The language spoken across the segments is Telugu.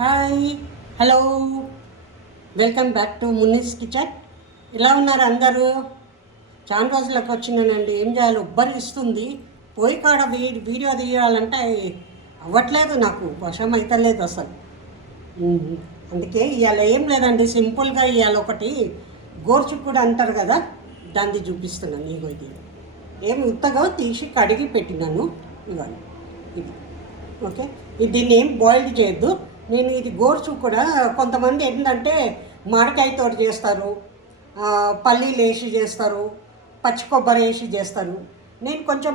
Hi, hello, welcome back to Munni's kitchen. ఎలా ఉన్నారు అందరూ? చాలా రోజులకు వచ్చినానండి. ఏం చేయాలి, ఉబ్బరిస్తుంది. పోయి కాడ వీడియో తీయాలంటే అవ్వట్లేదు, నాకు వశం అవుతలేదు అసలు. అందుకే ఇవాళ ఏం లేదండి, సింపుల్గా ఇవాళ ఒకటి గోర్చుక్కుడు అంటారు కదా, దాన్ని చూపిస్తున్నాను. ఇగో ఇది ఏమి ఉత్తగా తీసి కడిగి పెట్టినాను. ఇవాళ ఇది ఓకే. దీన్ని ఏం బాయిల్డ్ చేయొద్దు. నేను ఇది గోర్చు కూడా కొంతమంది ఏంటంటే మామిడికాయతో చేస్తారు, పల్లీలు వేసి చేస్తారు, పచ్చి కొబ్బరి వేసి చేస్తారు. నేను కొంచెం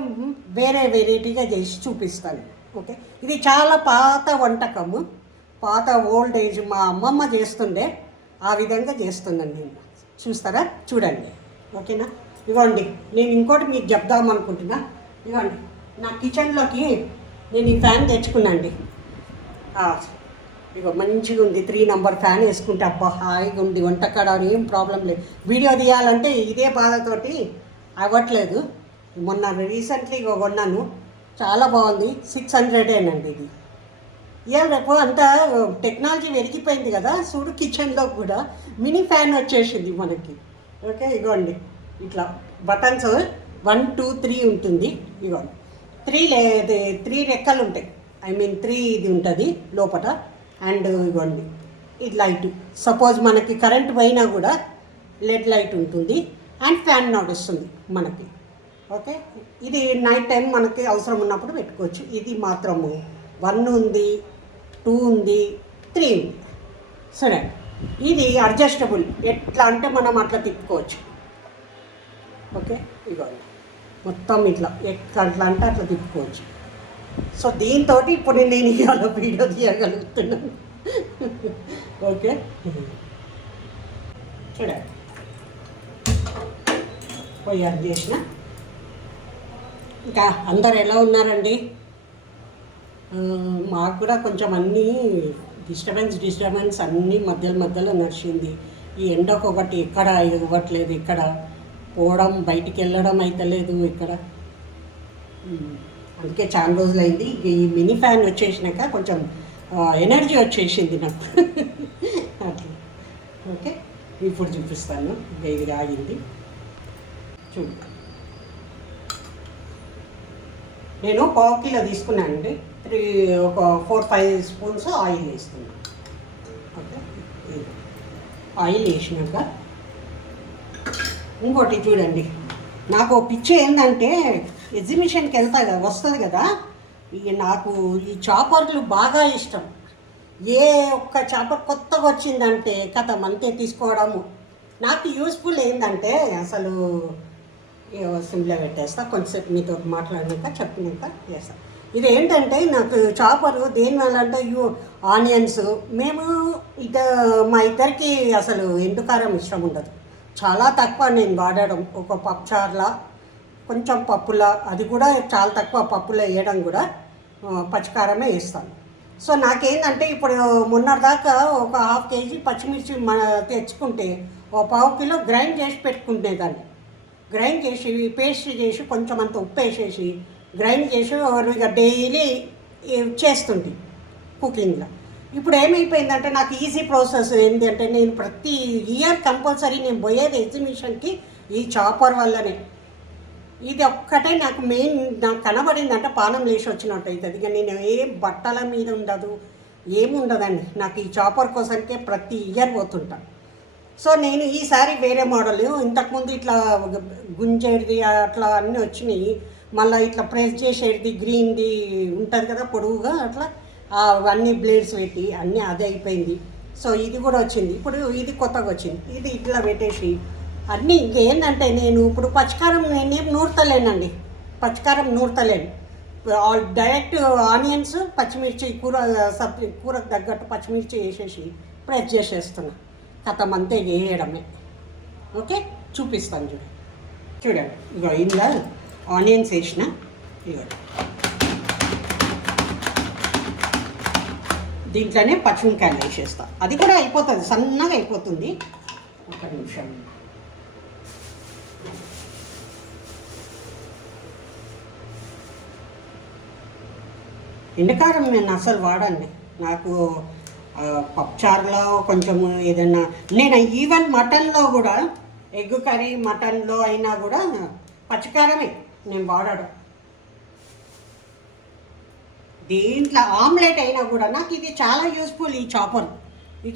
వేరే వెరైటీగా చేసి చూపిస్తాను. ఓకే, ఇది చాలా పాత వంటకము, పాత ఓల్డ్ ఏజ్ మా అమ్మమ్మ చేస్తుండే, ఆ విధంగా చేస్తున్నాను నేను. చూస్తారా? చూడండి. ఓకేనా? ఇవ్వండి, నేను ఇంకోటి మీకు చెప్దామనుకుంటున్నా. ఇవ్వండి, నా కిచెన్లోకి నేను ఈ ఫ్యాన్ తెచ్చుకున్నాండి. ఇగో మంచిగా ఉంది, 3 నెంబర్ ఫ్యాన్ వేసుకుంటే అబ్బా హాయిగా ఉంది. వంటకాడ ఏం ప్రాబ్లం లేదు. వీడియో తీయాలంటే ఇదే బాధతోటి అవ్వట్లేదు. మొన్న రీసెంట్లీ కొన్నాను, చాలా బాగుంది. 600 ఇది. ఇవాళ రేపు అంతా టెక్నాలజీ పెరిగిపోయింది కదా, చూడు కిచెన్లో కూడా మినీ ఫ్యాన్ వచ్చేసింది మనకి. ఓకే, ఇగోండి ఇట్లా బటన్స్ 1 2 3 ఉంటుంది. ఇగోండి 3 రెక్కలు ఉంటాయి, 3 ఇది ఉంటుంది లోపల. అండ్ ఇవ్వండి ఇది లైట్, సపోజ్ మనకి కరెంట్ పోయినా కూడా లెడ్ లైట్ ఉంటుంది. అండ్ ఫ్యాన్ నడుస్తుంది మనకి. ఓకే, ఇది నైట్ టైం మనకి అవసరం ఉన్నప్పుడు పెట్టుకోవచ్చు. ఇది మాత్రము 1 ఉంది, 2 ఉంది, 3 ఉంది. సరే, ఇది అడ్జస్టబుల్, ఎట్లా అంటే మనం అట్లా తిప్పుకోవచ్చు. ఓకే, ఇవ్వండి మొత్తం ఇట్లా ఎట్లా అంటే అట్లా తిప్పుకోవచ్చు. సో దీంతో ఇప్పుడు నేను ఇవాళ వీడియో తీయగలుగుతున్నాను. ఓకే, చూడండి పోయి అది చేసిన. ఇంకా అందరు ఎలా ఉన్నారండి? మాకు కూడా కొంచెం అన్నీ డిస్టర్బెన్స్ అన్నీ మధ్యలో నడిచింది. ఈ ఎండకు ఒకటి ఎక్కడ ఇవ్వట్లేదు, ఇక్కడ పోవడం బయటికి వెళ్ళడం అయితలేదు ఇక్కడ. అందుకే చాలా రోజులైంది. ఈ మినీ ఫ్యాన్ వచ్చేసినాక కొంచెం ఎనర్జీ వచ్చేసింది నాకు. అట్లా. ఓకే, ఇప్పుడు చూపిస్తాను. ఇది ఆగింది చూడు. నేను 1/2 కిలో తీసుకున్నానండి. ఒక 4-5 స్పూన్స్ ఆయిల్ వేస్తున్నాను. ఓకే, ఆయిల్ వేసినాక ఇంకోటి చూడండి, నాకు పిచ్చి ఏంటంటే ఎగ్జిబిషన్కి వెళ్తా కదా, వస్తుంది కదా, నాకు ఈ చాపర్లు బాగా ఇష్టం. ఏ ఒక్క చాపర్ కొత్తగా వచ్చిందంటే కథ అంతే తీసుకోవడము. నాకు యూస్ఫుల్ ఏంటంటే అసలు సింప్లే పెట్టేస్తా, కొంచెంసేపు మీతో మాట్లాడినాక చెప్పినాక చేస్తా. ఇది ఏంటంటే నాకు చాపరు దేనివల్ల అంటే ఆనియన్స్, మేము మా ఇద్దరికి అసలు ఎండుకారం ఇష్టం ఉండదు, చాలా తక్కువ నేను వాడడం. ఒక పప్పుచారులా కొంచెం పప్పులా, అది కూడా చాలా తక్కువ పప్పులో వేయడం కూడా పచ్చికారమే వేస్తాను. సో నాకేంటంటే ఇప్పుడు మొన్నటిదాకా ఒక 1/2 కేజీ పచ్చిమిర్చి తెచ్చుకుంటే 1/4 కిలో గ్రైండ్ చేసి పెట్టుకునేదాన్ని. గ్రైండ్ చేసి పేస్ట్ చేసి కొంచెం అంత ఉప్పు వేసేసి గ్రైండ్ చేసి ఇక డైలీ చేస్తుంది కుకింగ్లో. ఇప్పుడు ఏమైపోయిందంటే నాకు ఈజీ ప్రాసెస్ ఏంటి అంటే, నేను ప్రతి ఇయర్ కంపల్సరీ నేను పోయేది ఎగ్జిబిషన్కి ఈ చాపర్ వల్లనే. ఇది ఒక్కటే నాకు మెయిన్, నాకు కనబడిందంటే పానం లేచి వచ్చినట్టు అవుతుంది. ఇక నేను ఏం బట్టల మీద ఉండదు, ఏముండదండి, నాకు ఈ చాపర్ కోసంకే ప్రతి ఇయర్ పోతుంటాను. సో నేను ఈసారి వేరే మోడల్, ఇంతకుముందు ఇట్లా గుంజేది అట్లా అన్నీ వచ్చినాయి, మళ్ళీ ఇట్లా ప్రెస్ చేసేది గ్రీన్ది ఉంటుంది కదా పొడవుగా, అట్లా అవన్నీ బ్లేడ్స్ పెట్టి అన్నీ అదే అయిపోయింది. సో ఇది కూడా వచ్చింది, ఇప్పుడు ఇది కొత్తగా వచ్చింది. ఇది ఇట్లా పెట్టేసి అన్నీ ఇంకేంటంటే నేను ఇప్పుడు పచ్చికారం నేనేం నూరుతలేనండి, పచ్చికారం నూరుతలేను. డైరెక్ట్ ఆనియన్స్ పచ్చిమిర్చి కూరకు తగ్గట్టు పచ్చిమిర్చి వేసేసి ప్రెస్ చేసేస్తున్నా, కథం అంతే వేయడమే. ఓకే, చూపిస్తాను చూడండి. ఇక ఇందులో ఆనియన్స్ వేసిన, ఇక దీంట్లోనే పచ్చిమిరకాయలు వేసేస్తా. అది కూడా అయిపోతుంది, సన్నగా అయిపోతుంది. ఒక నిమిషం. ఎండకారం నేను అసలు వాడండి, నాకు పప్పుచారులో కొంచెం ఏదైనా నేను ఈవెన్ మటన్లో కూడా ఎగ్ కర్రీ మటన్లో అయినా కూడా పచ్చికారమే నేను వాడడం. దీంట్లో ఆమ్లెట్ అయినా కూడా నాకు ఇది చాలా యూస్ఫుల్. ఈ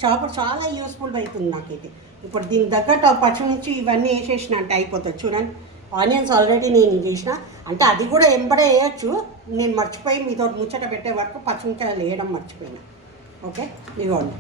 చాపర్ చాలా యూస్ఫుల్ అవుతుంది నాకు ఇది. ఇప్పుడు దీనికి తగ్గట్టు పచ్చిమిర్చి ఇవన్నీ వేసేసిన అంటే అయిపోతుంది. చూడండి, ఆనియన్స్ ఆల్రెడీ నేను చేసిన, అంటే అది కూడా ఎంబడే వేయచ్చు. నేను మర్చిపోయి మీతో ముచ్చట పెట్టే వరకు పచ్చిమిరకాయలు వేయడం మర్చిపోయినా. ఓకే, ఇదిగోండి.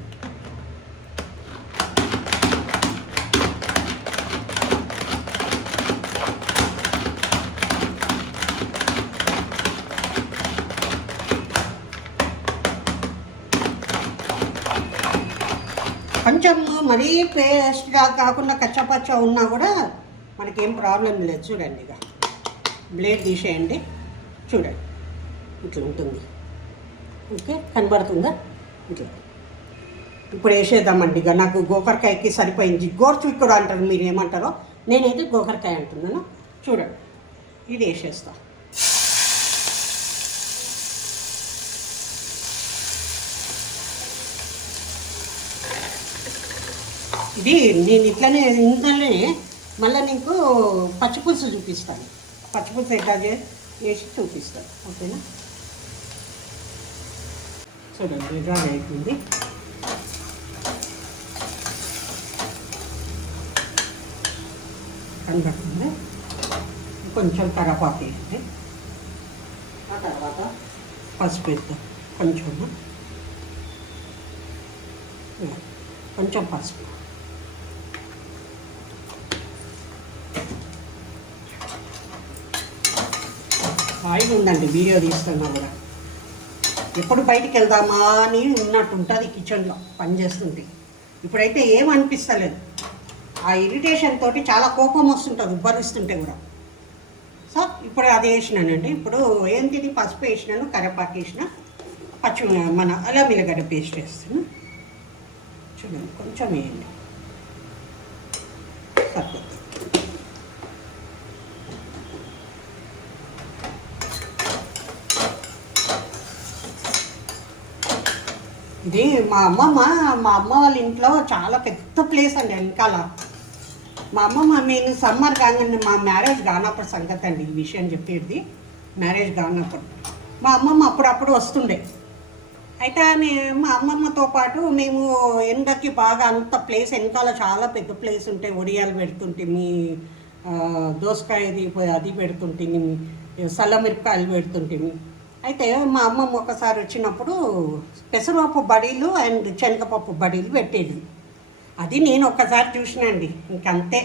కొంచెం మరీ పేస్ట్గా కాకుండా కచ్చపచ్చ ఉన్నా కూడా మనకేం ప్రాబ్లం లేదు. చూడండి, ఇక బ్లేడ్ తీసేయండి. చూడండి, ఇట్లా ఉంటుంది. ఓకే, కనబడుతుందా? ఇట్లా ఇప్పుడు వేసేద్దామండి. ఇక నాకు గోకరకాయకి సరిపోయింది. గోర్చుక్కుడు అంటారు, మీరు ఏమంటారో, నేనైతే గోకరకాయ అంటున్నాను. చూడండి, ఇది వేసేస్తా. ఇది నేను ఇట్లనే ఇంట్లోనే మళ్ళీ నీకు పచ్చిపులుసు చూపిస్తాను. పచ్చిపులుసు ఎట్లా వేసి చూపిస్తాను. ఓకేనా? చూడండి, ఇలా అవుతుంది. కనబడుతుంది. కొంచెం కరివేపాకు వేయండి. ఆ తర్వాత పసుపు వేద్దాం. కొంచెం పసుపు. ఆయిల్ ఉందండి, వీడియో తీస్తున్నా కూడా. ఎప్పుడు బయటికి వెళ్దామా అని ఉన్నట్టు ఉంటుంది కిచెన్లో పనిచేస్తుంది. ఇప్పుడైతే ఏం అనిపిస్తలేదు. ఆ ఇరిటేషన్ తోటి చాలా కోపం వస్తుంటుంది ఉబ్బరిస్తుంటే కూడా. సో ఇప్పుడు అది వేసినానండి. ఇప్పుడు ఏంటిది, పసుపు వేసినాను, కరివేపాకు వేసిన, మన అల్లం ఎల్లిగడ్డ పేస్ట్ వేస్తాను. చూడండి, కొంచెం వేయండి, సరిపోతుంది. ఇది మా అమ్మ వాళ్ళ ఇంట్లో చాలా పెద్ద ప్లేస్ అండి వెనకాల. మా అమ్మమ్మ నేను సమ్మర్ కాగానే మా మ్యారేజ్ కానప్పుడు సంగతి అండి ఈ విషయం చెప్పేది. మ్యారేజ్ కానప్పుడు మా అమ్మమ్మ అప్పుడప్పుడు వస్తుండే. అయితే మా అమ్మమ్మతో పాటు మేము ఎండకి బాగా అంత ప్లేస్ వెనకాల చాలా పెద్ద ప్లేస్ ఉంటే వడియాలు పెడుతుంటే, మీ దోసకాయది అది పెడుతుంటే, సల్లమిరపకాయలు పెడుతుంటే. అయితే మా అమ్మమ్మ ఒకసారి వచ్చినప్పుడు పెసరపప్పు బడీలు అండ్ శనగపప్పు బడీలు పెట్టేది. అది నేను ఒక్కసారి చూసినండి, ఇంకంతే.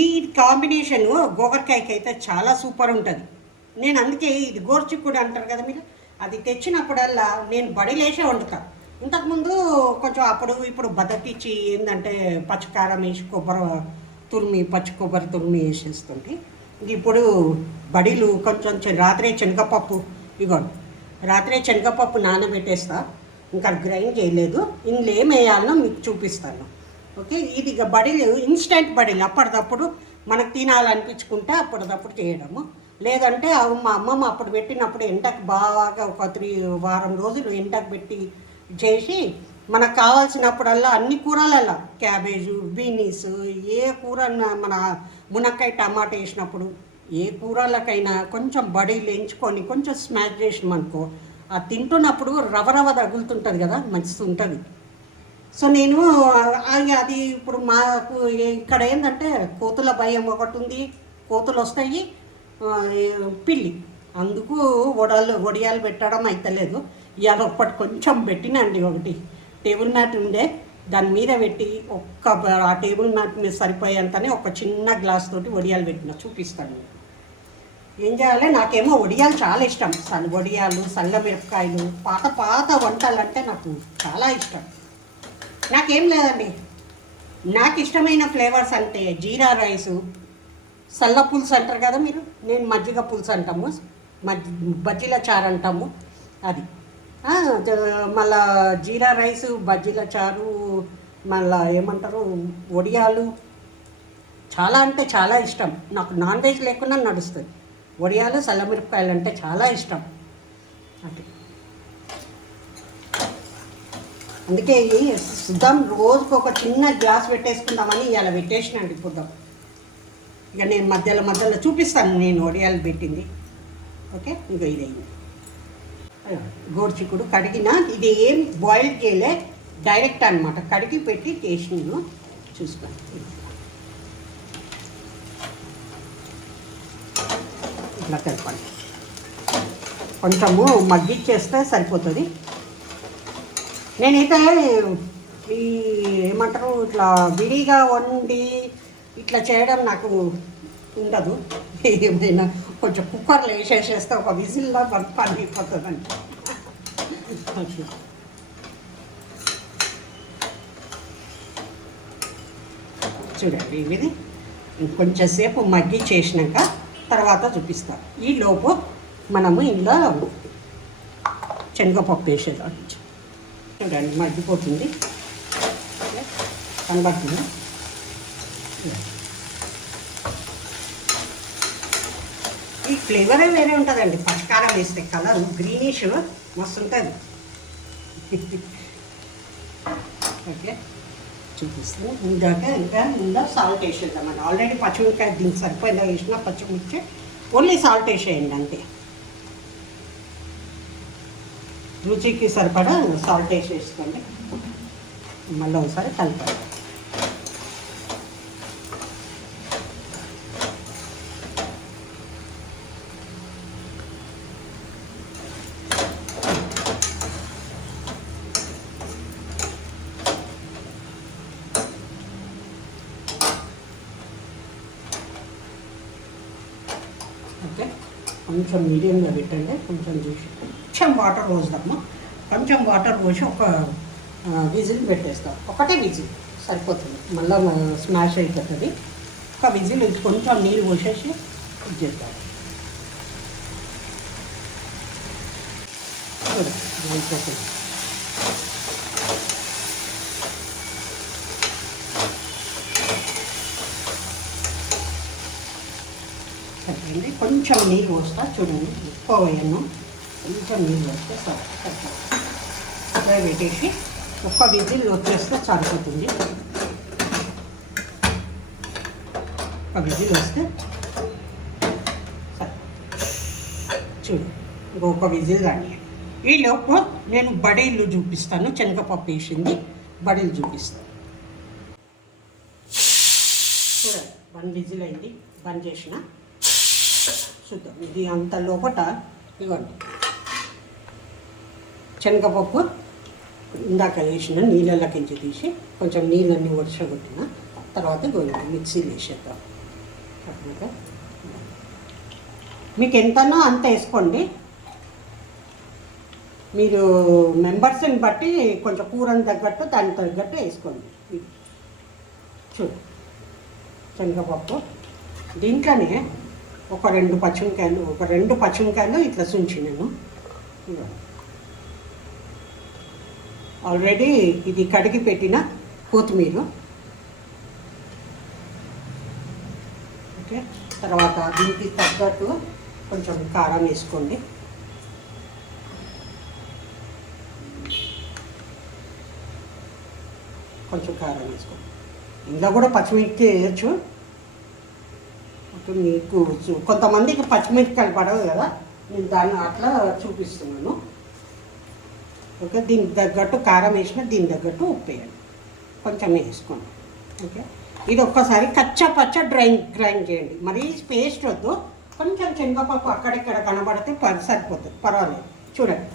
ఈ కాంబినేషన్ గోకరకాయకి అయితే చాలా సూపర్ ఉంటుంది. నేను అందుకే ఇది గోర్చిక్కుడు అంటారు కదా మీరు, అది తెచ్చినప్పుడల్లా నేను బడీలేసే వండుతాను. ఇంతకుముందు కొంచెం అప్పుడు ఇప్పుడు బద్దకిచ్చి ఏంటంటే పచ్చికారం వేసి పచ్చి కొబ్బరి తురిమి వేసేస్తుంటే, ఇప్పుడు బడీలు కొంచెం రాత్రే శనగపప్పు, ఇవ్వండి, రాత్రే శనగపప్పు నానబెట్టేస్తా. ఇంకా గ్రైండ్ చేయలేదు. ఇందులో ఏం వేయాలో మీకు చూపిస్తాను. ఓకే, ఇది బడీలు ఇన్స్టెంట్ బడీలు, అప్పటిదప్పుడు మనకు తినాలనిపించుకుంటే అప్పటిదప్పుడు చేయడము. లేదంటే మా అమ్మమ్మ అప్పుడు పెట్టినప్పుడు ఎండకు బాగా ఒక వారం రోజులు ఎండకు పెట్టి చేసి మనకు కావాల్సినప్పుడల్లా అన్ని కూరలల్లా క్యాబేజు, బీనీస్, ఏ కూర మన మునక్కాయ టమాటా వేసినప్పుడు ఏ కూరలకైనా కొంచెం బడీలు ఎంచుకొని కొంచెం స్మాష్ చేసినామనుకో, అది తింటున్నప్పుడు రవ తగులుతుంటుంది కదా, మంచిగా ఉంటుంది. సో నేను అది ఇప్పుడు మాకు ఇక్కడ ఏంటంటే కోతుల భయం ఒకటి ఉంది, కోతులు వస్తాయి, పిల్లి, అందుకు వడియాలు పెట్టడం అయితలేదు. ఇవాళ ఒక్కటి కొంచెం పెట్టినండి, ఒకటి టేబుల్ మ్యాట్ ఉండే దాని మీద పెట్టి ఆ టేబుల్ మ్యాట్ మీద సరిపోయేంతనే ఒక చిన్న గ్లాస్ తోటి వడియాలు పెట్టిన, చూపిస్తాను. ఏం చేయాలి, నాకేమో వడియాలు చాలా ఇష్టం. వడియాలు, సల్లమిరపకాయలు, పాత వంటలు అంటే నాకు చాలా ఇష్టం. నాకేం లేదండి, నాకు ఇష్టమైన ఫ్లేవర్స్ అంటే జీరా రైసు, సల్ల పులుసు అంటారు కదా మీరు, నేను మజ్జిగ పులుసు అంటాము, బజ్జీల చారు అంటాము, అది మళ్ళా జీరా రైసు, బజ్జీల చారు, మళ్ళా ఏమంటారు వడియాలు, చాలా అంటే చాలా ఇష్టం నాకు. నాన్ వెజ్ లేకుండా నడుస్తుంది. వడియాలు, సల్లమిరపకాయలు అంటే చాలా ఇష్టం. అది అందుకే చూద్దాం, రోజుకు ఒక చిన్న గ్లాస్ పెట్టేసుకుందామని ఇలా పెట్టేసినండి పొద్దాం. ఇక నేను మధ్యలో చూపిస్తాను నేను వడియాలు పెట్టింది. ఓకే, ఇక ఇదైంది గోరుచిక్కుడు కడిగిన. ఇది ఏం బాయిల్ చేయలే, డైరెక్ట్ అనమాట, కడిగి పెట్టి చేసినాను. చూసుకోండి, ఇట్లా కలపండి. కొంచెము మగ్గిచ్చేస్తే సరిపోతుంది. నేనైతే ఈ ఏమంటారు ఇట్లా విడిగా వండి ఇట్లా చేయడం నాకు ఉండదు. ఏమైనా కొంచెం కుక్కర్లో వేసేసేస్తే ఒక విజిల్లో పని అయిపోతుందండి. చూడండి, ఇది కొంచెం సేపు మగ్గి చేసినాక తర్వాత చూపిస్తాం. ఈ లోపు మనము ఇందులో శనగపప్పు వేసేదాం. చూడండి, మగ్గిపోతుంది, కనబడుతుంది. ఈ ఫ్లేవరే వేరే ఉంటుందండి. పచ్చికారం వేస్తే కలర్ గ్రీనిష్ మస్తు ఉంటుంది. ఓకే, చూపిస్తాను. ఇంకా సాల్ట్ వేసేద్దామండి. ఆల్రెడీ పచ్చిమిరకాయ దీనికి సరిపోయిందా వేసిన పచ్చిమిర్చి, ఓన్లీ సాల్ట్ వేసేయండి అంతే. రుచికి సరిపడా సాల్ట్ వేసేసుకోండి. మళ్ళీ ఒకసారి కలపాలి. ఓకే, కొంచెం మీడియంగా పెట్టండి. కొంచెం చూసి కొంచెం వాటర్ పోద్దాము. కొంచెం వాటర్ పోసి ఒక విజిల్ పెట్టేస్తాం. ఒకటే విజిల్ సరిపోతుంది, మళ్ళీ స్మాష్ అయిపోతుంది. ఒక విజిల్ కొంచెం నీళ్ళు పోసేసి ఇది చేద్దాం. అయిపోతుంది. సరేండి, కొంచెం నీళ్ళు పోస్తా. చూడండి, ఎక్కువ వేయను, కొంచెం నీళ్ళు వస్తే సరే పెట్టేసి ఒక్క విజిల్ వచ్చేస్తే సరిపోతుంది. ఒక విజిల్ వస్తే సరే. చూడు, ఇంకొక విజిల్ రాని. ఈలోపు నేను బడీలు చూపిస్తాను. శనగపప్పు వేసింది బడీలు చూపిస్తాను. చూడండి, 1 విజిల్ అయింది, బంద్ చేసిన. చూద్దాం, ఇది అంత లోపల ఇవ్వండి. శనగపప్పు ఇందాక వేసిన నీళ్ళకించి తీసి కొంచెం నీళ్ళన్నీ ఒడిచగొట్టిన తర్వాత మిక్సీలో వేసేద్దాం. మీకు ఎంతనో అంత వేసుకోండి. మీరు మెంబర్స్ని బట్టి కొంచెం కూరని తగ్గట్టు దానికి తగ్గట్టు వేసుకోండి. చూడు, శనగపప్పు దీంట్లోనే ఒక 2 పచ్చిమిరకాయలు ఇట్లా సుంచినాను. ఆల్రెడీ ఇది కడిగి పెట్టిన కొత్తిమీర. ఓకే, తర్వాత దీనికి తగ్గట్టు కొంచెం కారం వేసుకోండి. కొంచెం కారం వేసుకోండి. ఇందులో కూడా పచ్చిమిర్చి వేయచ్చు. మీకు కొంతమందికి పచ్చిమిరపకాయలు పడవు కదా, నేను దాన్ని అట్లా చూపిస్తున్నాను. ఓకే, దీనికి తగ్గట్టు కారం వేసిన, దీనికి తగ్గట్టు ఉప్పు వేయండి, కొంచెం వేసుకోండి. ఓకే, ఇది ఒక్కసారి కచ్చా పచ్చ గ్రైండ్ చేయండి. మరీ పేస్ట్ వద్దు, కొంచెం శనగపప్పు అక్కడిక్కడ కనబడితే సరిపోతుంది, పర్వాలేదు. చూడండి,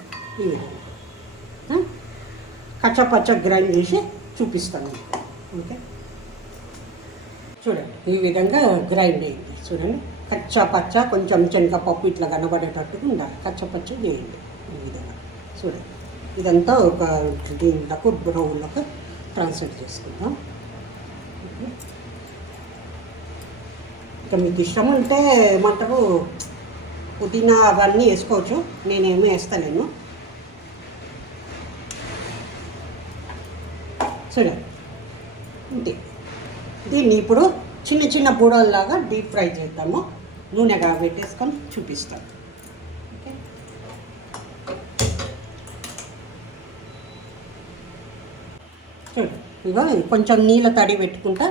ఇవి కచ్చా పచ్చ గ్రైండ్ చేసి చూపిస్తాను. ఓకే, చూడండి, ఈ విధంగా గ్రైండ్ అయ్యింది. చూడండి, కచ్చా పచ్చ కొంచెం శనగపప్పు ఇట్లా కనబడేటట్టుగా ఉండాలి. కచ్చా పచ్చ చేయండి ఈ విధంగా. చూడండి, ఇదంతా ఒక దీంట్లోకి బ్రౌన్లోకి ట్రాన్స్ఫర్ చేసుకుందాం. ఇంకా మీకు ఇష్టం ఉంటే ఏమంటారు పుదీనా అవన్నీ వేసుకోవచ్చు, నేనేమీ వేస్తలేను. చూడండి, ఇంతే. దీన్ని ఇప్పుడు చిన్న చిన్న బూడల్లాగా డీప్ ఫ్రై చేద్దాము. నూనెగా పెట్టేసుకొని చూపిస్తాను. ఓకే, ఇగో కొంచెం నీళ్ళ తడి పెట్టుకుంటా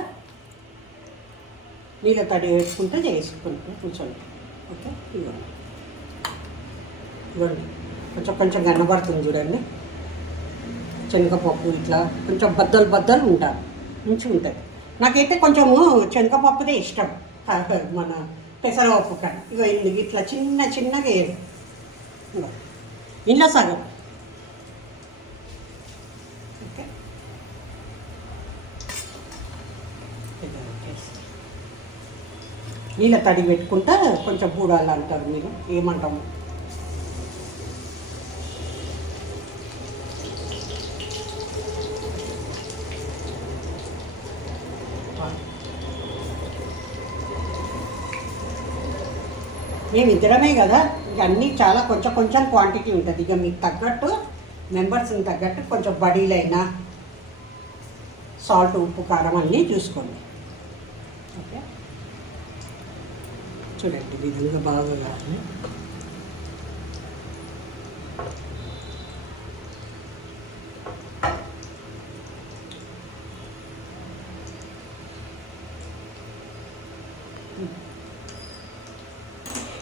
చేసుకుంటా కూర్చోండి. ఓకే, ఇవ్వండి కొంచెం కొంచెం కనబడుతుంది చూడండి. శనగపప్పు ఇట్లా కొంచెం బద్దలు ఉంటారు, మంచిగా ఉంటుంది. నాకైతే కొంచెము శనగపప్పుదే ఇష్టం మన పెసరపప్పు కానీ. ఇగో ఇట్లా చిన్నగా వేయదు. ఇంట్లో సగం. ఓకే, నీళ్ళ తడి పెట్టుకుంటా కొంచెం బూడాలు అంటారు, మీరు ఏమంటాము. మేము ఇద్దరమే కదా, ఇక అన్నీ చాలా కొంచెం క్వాంటిటీ ఉంటుంది. ఇక మీకు తగ్గట్టు మెంబర్స్ని తగ్గట్టు కొంచెం బడీలైనా సాల్ట్, ఉప్పు, కారం అన్నీ చూసుకోండి. ఓకే, చూడండి విధంగా బాగా కాదు.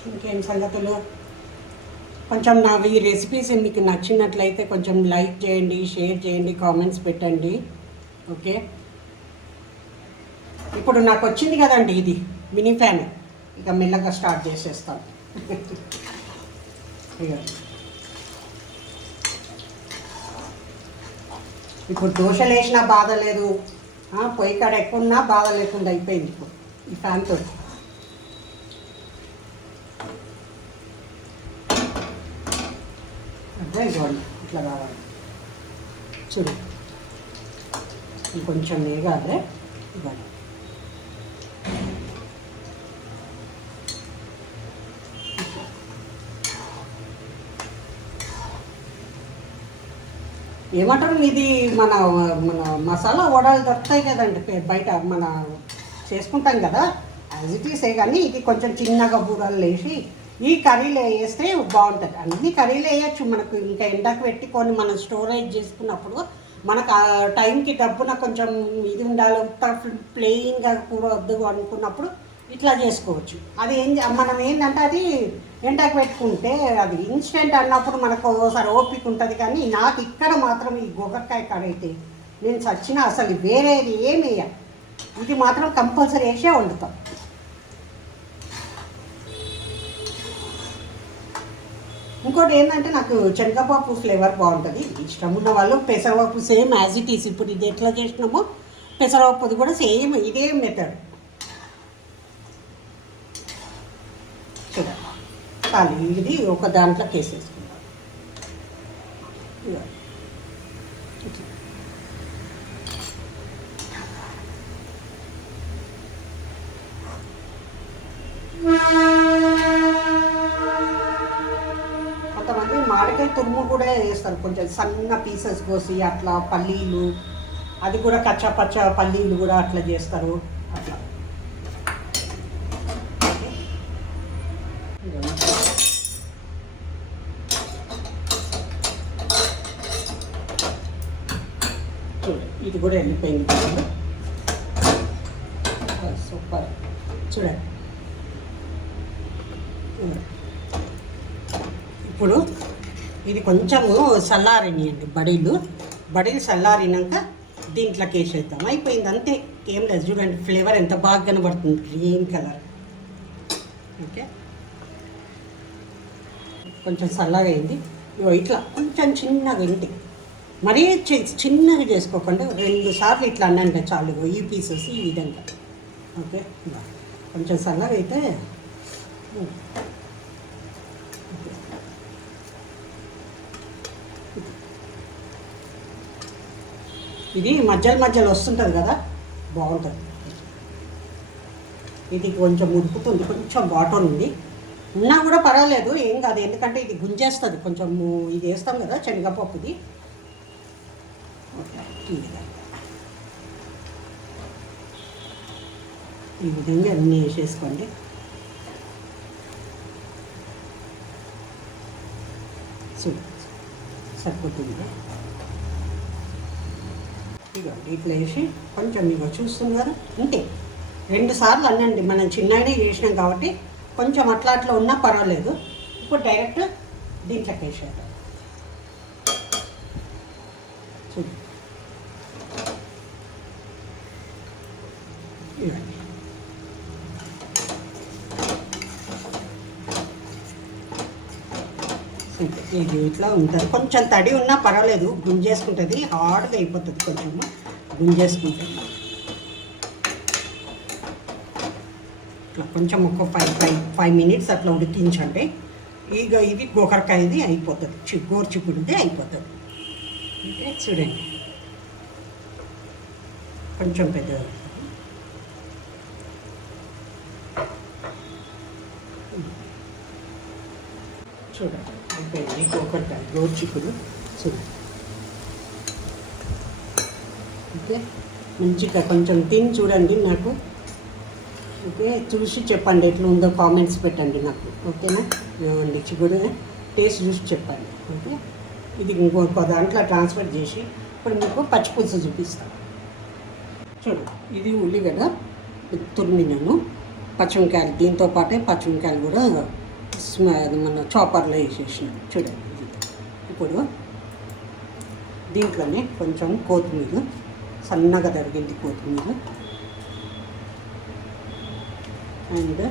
ఇంకేం సంగతులు? కొంచెం నావి రెసిపీస్ మీకు నచ్చినట్లయితే కొంచెం లైక్ చేయండి, షేర్ చేయండి, కామెంట్స్ పెట్టండి. ఓకే, ఇప్పుడు నాకు వచ్చింది కదండి ఇది మినీ ఫ్యాన్, ఇక మెల్లగా స్టార్ట్ చేసేస్తాం. ఇప్పుడు దోశలు వేసినా బాధ లేదు, పొయ్యి కాడ ఎక్కువ ఉన్నా బాధ లేకుండా అయిపోయింది ఇప్పుడు ఈ ఫ్యాన్ తోటి. అదే ఇవ్వండి, ఇట్లా కావాలి చూడు. ఇంకొంచెం వేగాలి. ఇవ్వండి, ఏమంటారు ఇది మన మన మసాలా వడలు దొరుకుతాయి కదండి బయట, మన చేసుకుంటాం కదా యాజ్ ఇట్ ఈసే. కానీ ఇది కొంచెం చిన్నగా బూరలు వేసి ఈ కర్రీలో వేస్తే బాగుంటుంది. అన్ని కర్రీలు వేయచ్చు మనకు, ఇంకా ఎండకు పెట్టుకొని మనం స్టోరేజ్ చేసుకున్నప్పుడు మనకు ఆ టైంకి డబ్బున కొంచెం ఇది ఉండాలి, ప్లెయిన్గా కూర వద్దు అనుకున్నప్పుడు ఇట్లా చేసుకోవచ్చు. అది మనం ఏంటంటే అది ఎండకు పెట్టుకుంటే అది ఇన్స్టెంట్ అన్నప్పుడు మనకు ఒకసారి ఓపిక ఉంటుంది. కానీ నాకు ఇక్కడ మాత్రం ఈ గొగక్కాయ కాడైతే నేను చచ్చిన అసలు వేరేది ఏమి వేయ, ఇది మాత్రం కంపల్సరీ వేసే వండుతాం. ఇంకోటి ఏంటంటే నాకు శనగపప్పు ఫ్లేవర్ బాగుంటుంది. ఇష్టం ఉన్న వాళ్ళు పెసరపప్పు సేమ్ యాజ్ ఇట్ ఈస్. ఇప్పుడు ఇది ఎట్లా చేసినామో పెసరపప్పుది కూడా సేమ్ ఇదే మెథడ్. చూడండి, ఖాళీ ఇది ఒక దాంట్లోకి వేసేసుకుందాం. కొంతమంది మామిడికాయ తురుము కూడా వేస్తారు, కొంచెం సన్న పీసెస్ కోసి అట్లా. పల్లీలు అది కూడా కచ్చా పల్లీలు కూడా అట్లా చేస్తారు. అట్లా చూడండి, ఇది కూడా వెళ్ళిపోయింది చూడండి. సూపర్. చూడండి, ఇప్పుడు ఇది కొంచెము చల్లారనియండి. బడీలు చల్లారినాక దీంట్లోకి వేసేద్దాం. అయిపోయింది, అంతే, ఏం లేదు. చూడండి ఫ్లేవర్ ఎంత బాగా కనబడుతుంది, గ్రీన్ కలర్. ఓకే, కొంచెం చల్లగా అయింది. ఇట్లా కొంచెం చిన్నగా ఇంటి మరీ చిన్నగా చేసుకోకుండా 2 సార్లు ఇట్లా అన్నాను చాలు. ఈ పీసెస్ ఈ విధంగా. ఓకే, కొంచెం చల్లగా అయితే ఇది మధ్యలో వస్తుంటుంది కదా, బాగుంటుంది. ఇది కొంచెం ఉడుకుతుంది, కొంచెం వాటర్ ఉంది ఉన్నా కూడా పర్వాలేదు, ఏం కాదు. ఎందుకంటే ఇది గుంజేస్తుంది కొంచెం, ఇది వేస్తాం కదా శనగపప్పుది. ఈ విధంగా అన్నీ వేసేసుకోండి. సరిపోతుంది. ఇక ఇట్లా వేసి కొంచెం ఇక చూస్తుంది కదా అంతే. 2 సార్లు అనండి, మనం చిన్నగానే చేసినాం కాబట్టి కొంచెం అట్లా ఉన్నా పర్వాలేదు. ఇప్పుడు డైరెక్ట్ దీంట్లోకి వేసేట చూడు. ఇది ఇట్లా ఉంటుంది. కొంచెం తడి ఉన్నా పర్వాలేదు, గుంజేసుకుంటుంది. హార్డ్గా అయిపోతుంది, కొంచెం గుంజేసుకుంటుంది. ఇట్లా కొంచెం ఒక 5 మినిట్స్ అట్లా ఉడికించండి. ఇక ఇది గోకరకాయది అయిపోతుంది, గోరుచిక్కుడుది అయిపోతుంది. అంటే చూడండి కొంచెం పెద్దగా చూడండి అయిపోయింది. గోకరకాయ గోరుచిక్కుడు చూడండి. ఓకే, మంచిగా కొంచెం తిని చూడండి, నాకు ఓకే చూసి చెప్పండి ఎట్లా ఉందో, కామెంట్స్ పెట్టండి నాకు. ఓకేనా అండి, చిక్కుడు టేస్ట్ చూసి చెప్పండి. ఓకే, ఇది ఇంకొక దాంట్లో ట్రాన్స్ఫర్ చేసి ఇప్పుడు మీకు పచ్చిపులుసు చూపిస్తాను. చూడు, ఇది ఉల్లిగడ్డ తురిమినాను, పచ్చిమిరకాయలు దీంతో పాటే పచ్చిమిరకాయలు కూడా మన చాపర్లో వేసేసినాను. చూడండి, ఇప్పుడు దీంట్లోనే కొంచెం కొత్తిమీర, సన్నగా తరిగింది కొత్తిమీర, అండ్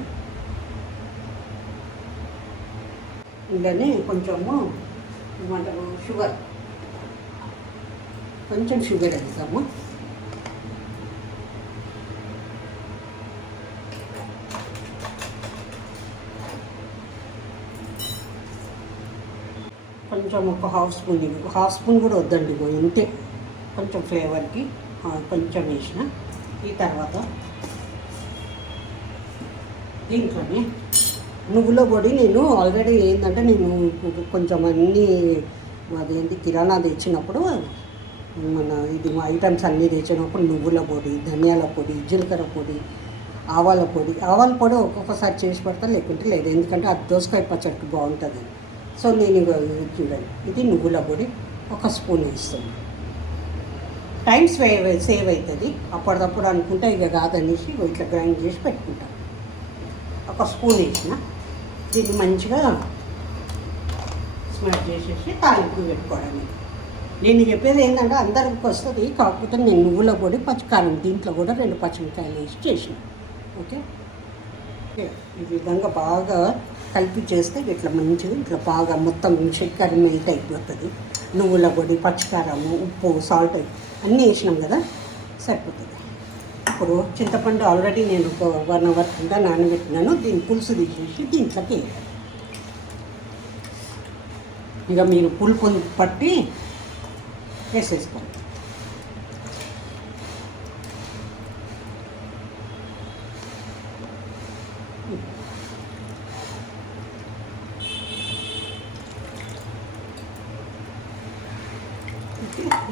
ఇందులోనే కొంచెము ఏమంటారు షుగర్, కొంచెం షుగర్ వేస్తాము. కొంచెం ఒక హాఫ్ స్పూన్ కూడా వద్దండి, ఇంతే కొంచెం ఫ్లేవర్కి కొంచెం వేసిన. ఈ తర్వాత దీంట్లోనే నువ్వుల పొడి నేను ఆల్రెడీ ఏంటంటే నేను కొంచెం అన్నీ అదేంటి కిరాణా తెచ్చినప్పుడు మన ఇది ఐటమ్స్ అన్నీ తెచ్చినప్పుడు నువ్వుల పొడి, ధనియాల పొడి, జీలకర్ర పొడి, ఆవాల పొడి ఒక్కొక్కసారి చేసి పెడతా, లేకుంటే లేదు, ఎందుకంటే అది దోసకాయ పచ్చడికి బాగుంటుంది. సో నేను చూడండి, ఇది నువ్వుల పొడి 1 స్పూన్ వేస్తాను. టైం సేవ్ అవుతుంది. అప్పటిదప్పుడు అనుకుంటే ఇక కాదనేసి ఇట్లా గ్రైండ్ చేసి పెట్టుకుంటాను. 1 స్పూన్ వేసిన దీన్ని మంచిగా స్మాష్ చేసేసి తాలింపు పెట్టుకోవడానికి. నేను చెప్పేది ఏంటంటే అందరికి వస్తుంది, కాకపోతే నేను నువ్వుల పొడి పచ్చికారం దీంట్లో కూడా 2 పచ్చిమిరకాయలు వేసి చేసిన. ఓకే, ఈ విధంగా బాగా కలిపి చేస్తే ఇట్లా మంచిగా ఇట్లా బాగా మొత్తం చక్కెర మెల్ట్ అయిపోతుంది. నువ్వుల పొడి, పచ్చికారము, ఉప్పు, సాల్ట్ అన్నీ వేసినాం కదా, సరిపోతుంది. ఇప్పుడు చింతపండు ఆల్రెడీ నేను ఒక 1 అవర్ కింద నానబెట్టినాను. దీని పులుసు తీసేసి దీంట్లోకి ఇక మీరు పులుపు పట్టి వేసేసుకోండి.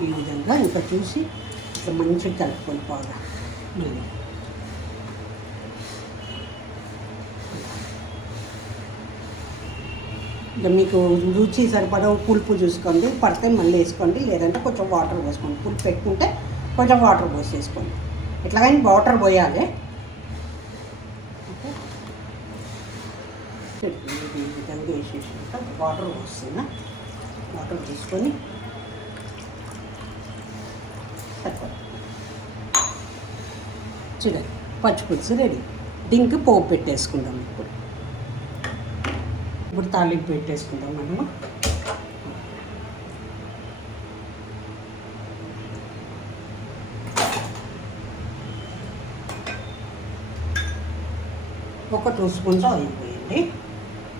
ఈ విధంగా ఇంకా చూసి ఇట్లా మంచిగా కలుపుకొని బాగా ఇక మీకు రుచి సరిపడా పులుపు చూసుకోండి, పడితే మళ్ళీ వేసుకోండి, లేదంటే కొంచెం వాటర్ పోసుకోండి. పులుపు పెట్టుకుంటే కొంచెం వాటర్ పోసేసుకోండి. ఎట్లాగైనా వాటర్ పోయాలి. ఈ విధంగా వేసేసాక వాటర్ పోస్తున్నా. వాటర్ తీసుకొని చూడండి, పచ్చిపులుసు రెడీ. దీనికి పోపు పెట్టేసుకుందాం. ఇప్పుడు తాలింపు పెట్టేసుకుందాం మనము. ఒక 2 స్పూన్స్ ఆయిల్ పోయండి,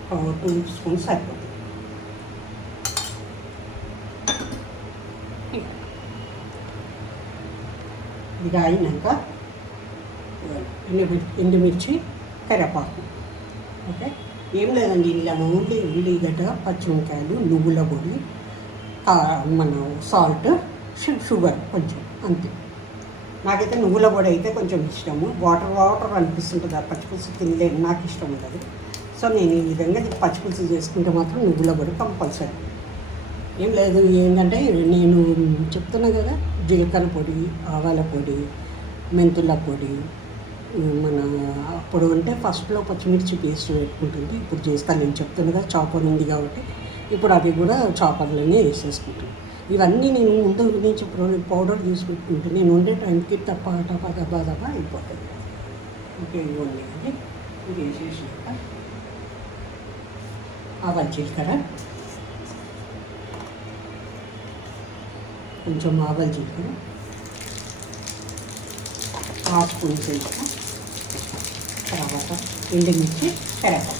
2 స్పూన్స్ సరిపోతుంది. ఇది అయినాక ఎండుమిర్చి, కరివేపాకు. ఓకే, ఏం లేదండి, ఇలా ఓన్లీ ఉల్లిగడ్డ, పచ్చిమిరకాయలు, నువ్వుల పొడి, మన సాల్ట్, షుగర్ కొంచెం, అంతే. నాకైతే నువ్వుల పొడి అయితే కొంచెం ఇష్టము. వాటర్ అనిపిస్తుంటుంది, ఆ పచ్చిపులుసు తినలేను, నాకు ఇష్టం ఉండదు. సో నేను ఈ విధంగా పచ్చిపులుసు చేసుకుంటే మాత్రం నువ్వుల పొడి కంపల్సరీ ఏం లేదు, ఏంటంటే నేను చెప్తున్నా కదా, జీలకర్ర పొడి, ఆవాల పొడి, మెంతుల పొడి, మన అప్పుడు అంటే ఫస్ట్లో పచ్చిమిర్చి పేస్ట్ పెట్టుకుంటుంది, ఇప్పుడు చేస్తాను. నేను చెప్తున్నా కదా, చాపర్ ఉంది కాబట్టి ఇప్పుడు అది కూడా చాపర్లోనే వేసేసుకుంటాను. ఇవన్నీ నేను ముందు నుంచి పౌడర్ తీసి పెట్టుకుంటాను. నేను ఉండే టైంకి తప్ప దబ్బా అయిపోతుంది. ఓకే, ఇవ్వండి అండి. ఇది వేసేసాక ఆవాలు జీలకర్ర, కొంచెం ఆవాలు జీలకర్ర, హాఫ్ స్పూన్ జీలకర్ర, తర్వాత ఎండుమిర్చి, కరివేపాకు.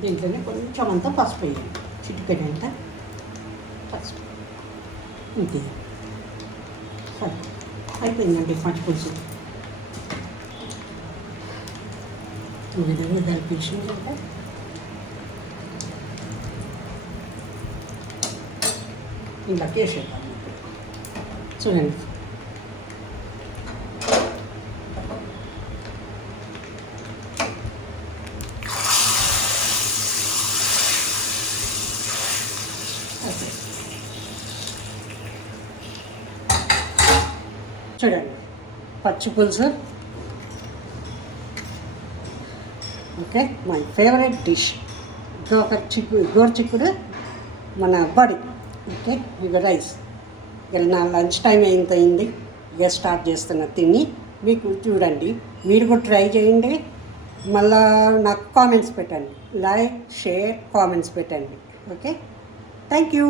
దీంట్లోనే కొంచెం అంతా పసుపు వేయండి, చిటికెడు అంతా పసుపు. ఇంతే, సరే అయిపోయిందండి పచ్చి పులుసు. ఈ విధంగా కలిపించిందంటే ఇలా వేసేద్దాం. చూడండి, చూడండి పచ్చి పులుసు. ఓకే, మై ఫేవరెట్ డిష్ గోరుచిక్కుడు మన బడి. ఓకే, ఇక రైస్. ఇక నా లంచ్ టైం అయింది, ఇక స్టార్ట్ చేస్తున్నా తిని. మీకు చూడండి, మీరు కూడా ట్రై చేయండి. మళ్ళా నాకు కామెంట్స్ పెట్టండి, లైక్, షేర్, కామెంట్స్ పెట్టండి. Okay, thank you.